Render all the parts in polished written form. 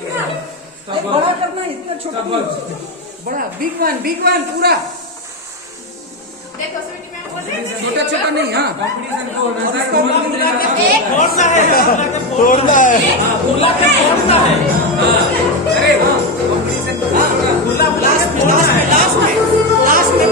बड़ा करना इतना छोटा बड़ा बिग वन पूरा देखो स्वीटी मैम बोल रही है छोटा छोटा नहीं। हाँ कंपटीशन को नजर तोड़ना है बोला के तोड़ना है। अरे कंपटीशन बोला लास्ट में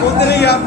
होते नहीं आप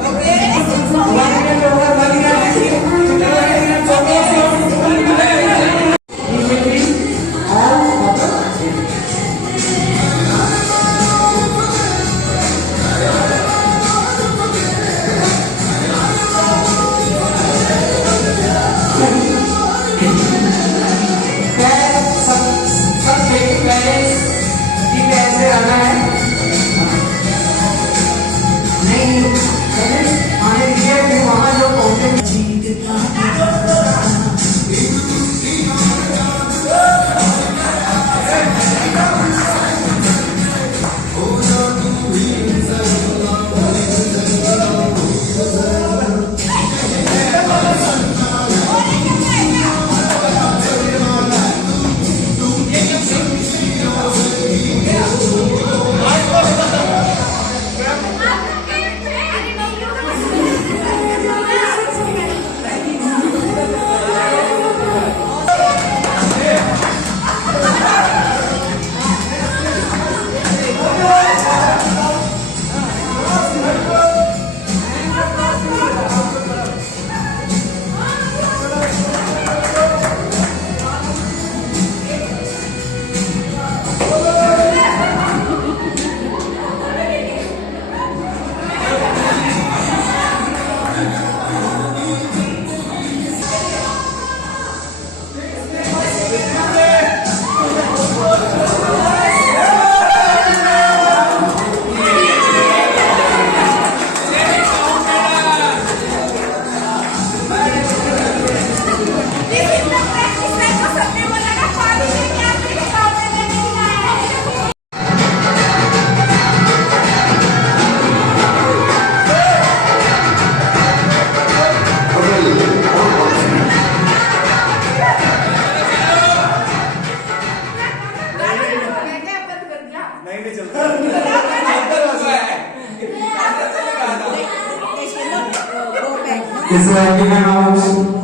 Is there anyone else?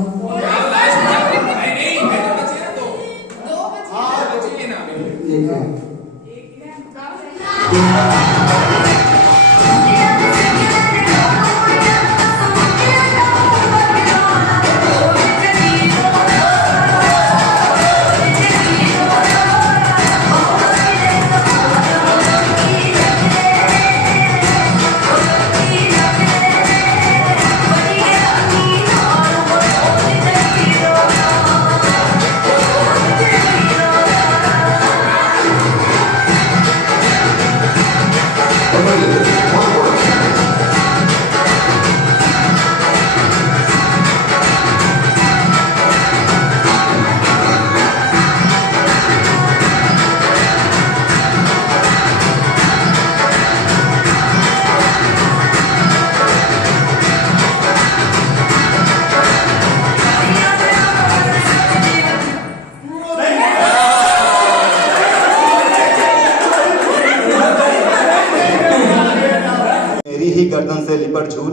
मेरी ही गर्दन से लिपट झूल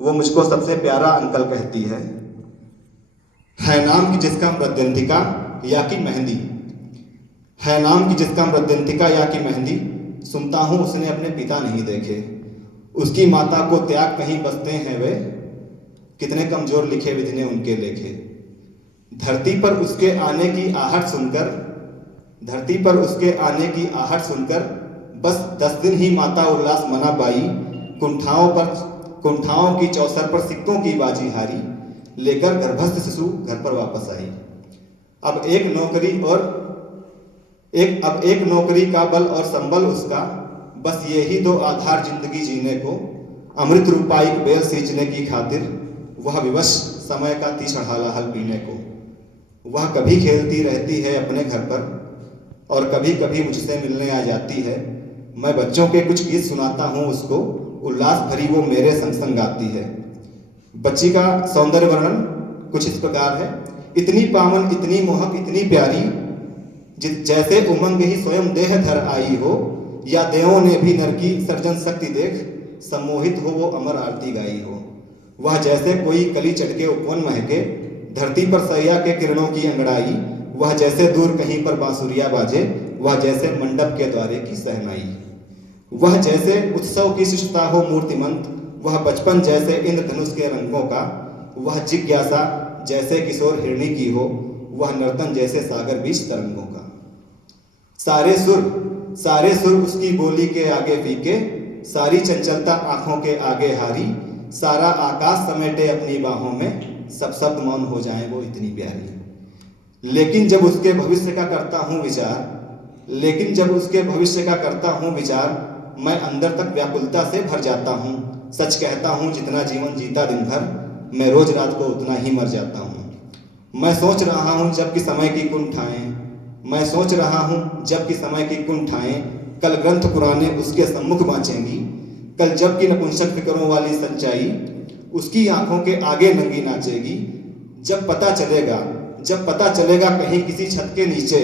वो मुझको सबसे प्यारा अंकल कहती है नाम की जिसका मृदंतिका या की मेहंदी है नाम की जिसका मृदंतिका या की मेहंदी सुनता हूँ उसने अपने पिता नहीं देखे उसकी माता को त्याग कहीं बसते हैं वे कितने कमजोर लिखे विधि ने उनके लेखे धरती पर उसके आने की आहट सुनकर धरती पर उसके आने की आहट सुनकर बस 10 दिन ही माता उल्लास मना पाई कुंठाओं की चौसर पर सिक्कों की बाजी हारी लेकर गर्भस्थ शिशु घर पर वापस आई। अब एक नौकरी का बल और संबल उसका बस यही दो आधार जिंदगी जीने को अमृत रूपाई बेल सींचने की खातिर वह विवश समय का तीक्ष्ण हालाहल पीने को वह कभी खेलती रहती है अपने घर पर और कभी कभी मुझसे मिलने आ जाती है। मैं बच्चों के कुछ गीत सुनाता हूँ उसको उल्लास भरी वो मेरे संग संग गाती है। बच्ची का सौंदर्य वर्णन कुछ इस प्रकार है। इतनी पावन इतनी मोहक इतनी प्यारी जैसे उमंग ही स्वयं देह धर आई हो या देवों ने भी नर की सर्जन शक्ति देख सम्मोहित हो वो अमर आरती गाई हो। वह जैसे कोई कली चढ़के उपवन महके धरती पर सैया के किरणों की अंगड़ाई वह जैसे दूर कहीं पर बांसुरिया बाजे वह जैसे मंडप के द्वारे की सहनाई वह जैसे उत्सव की शिष्टता हो मूर्तिमंत वह बचपन जैसे इंद्रधनुष के रंगों का वह जिज्ञासा जैसे किशोर हिरणी की हो वह नर्तन जैसे सागर बीच तरंगों का। सारे सुर उसकी बोली के आगे फीके सारी चंचलता आंखों के आगे हारी सारा आकाश समेटे अपनी बाहों में सब शब्द मौन हो जाए वो इतनी प्यारी। लेकिन जब उसके भविष्य का करता हूँ विचार मैं अंदर तक व्याकुलता से भर जाता हूँ। सच कहता हूँ जितना जीवन जीता दिन भर मैं रोज रात को उतना ही मर जाता हूँ। मैं सोच रहा हूँ जबकि समय की कुंठाएं कल ग्रंथ पुराने उसके सम्मुख बाँचेंगी कल जबकि नपुंसक फिक्रों वाली सच्चाई उसकी आंखों के आगे नंगी नाचेगी। जब पता चलेगा कहीं किसी छत के नीचे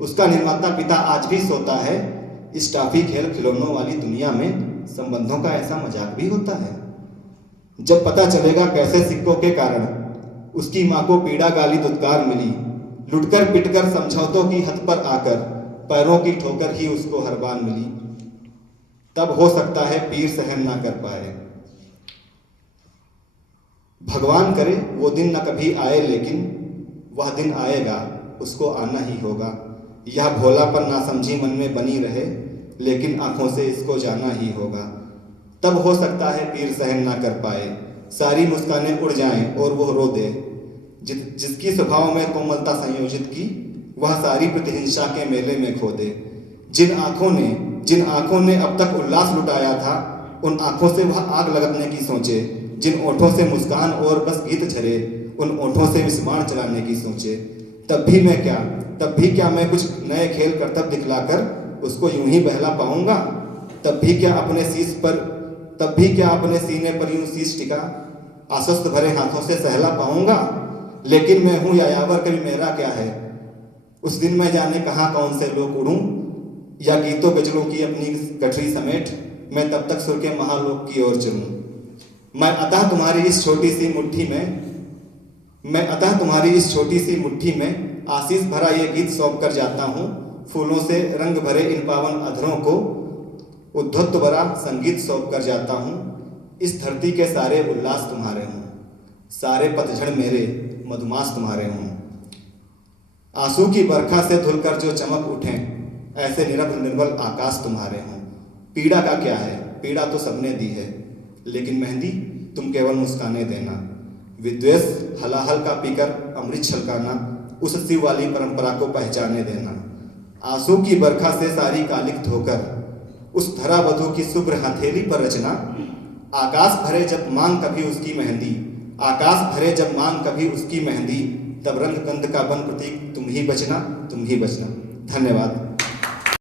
उसका निर्माता पिता आज भी सोता है। इस टाफी खेल खिलौनों वाली दुनिया में संबंधों का ऐसा मजाक भी होता है। जब पता चलेगा कैसे सिक्कों के कारण उसकी माँ को पीड़ा गाली दुत्कार मिली लुटकर पिटकर समझौतों की हद पर आकर पैरों की ठोकर ही उसको हर बार मिली तब हो सकता है पीर सहन ना कर पाए। भगवान करे वो दिन न कभी आए लेकिन वह दिन आएगा उसको आना ही होगा। यह भोलापन नासमझी मन में बनी रहे लेकिन आंखों से इसको जाना ही होगा। तब हो सकता है पीर सहन ना कर पाए सारी मुस्कानें उड़ जाएं और वो रो दे जिसकी स्वभाव में कोमलता संयोजित की वह सारी प्रतिहिंसा के मेले में खो दे। जिन आंखों ने अब तक उल्लास लुटाया था उन आंखों से वह आग लगने की सोचे। जिन ओठों से मुस्कान और बस गीत झरे उन ओठों से विस्माण चलाने की सोचे। तब भी क्या मैं कुछ नए खेल करतब दिखलाकर उसको यूं ही बहला पाऊंगा। तब भी क्या अपने सीने पर यूं शीश टिका आश्वस्त भरे हाथों से सहला पाऊंगा। लेकिन मैं हूं यायावर कभी मेरा क्या है उस दिन मैं जाने कहाँ कौन से लोग उड़ूं या गीतों गजलों की अपनी गठरी समेट मैं तब तक सुर के महालोक की ओर चलूं। मैं अतः तुम्हारी इस छोटी सी मुट्ठी में आशीष भरा ये गीत सौंप कर जाता हूँ। फूलों से रंग भरे इन पावन अधरों को उद्धत्त भरा संगीत सौंप कर जाता हूँ। इस धरती के सारे उल्लास तुम्हारे हों, सारे पतझड़ मेरे मधुमास तुम्हारे हों। आंसू की बरखा से धुलकर जो चमक उठें, ऐसे निरव निर्मल आकाश तुम्हारे हों। पीड़ा का क्या है, पीड़ा तो सबने दी है, लेकिन मेहंदी तुम केवल मुस्काने देना। विद्वेष हलाहल का पीकर अमृत छलकाना, उस शिव वाली परंपरा को पहचाने देना। आंसू की बरखा से सारी कालिक धोकर उस धरा वधु की शुभ्र हथेली पर रचना। आकाश भरे जब मांग कभी उसकी मेहंदी, आकाश भरे जब मांग कभी उसकी मेहंदी, तब रंग कंद का बन प्रतीक तुम ही बचना, तुम ही बचना। धन्यवाद।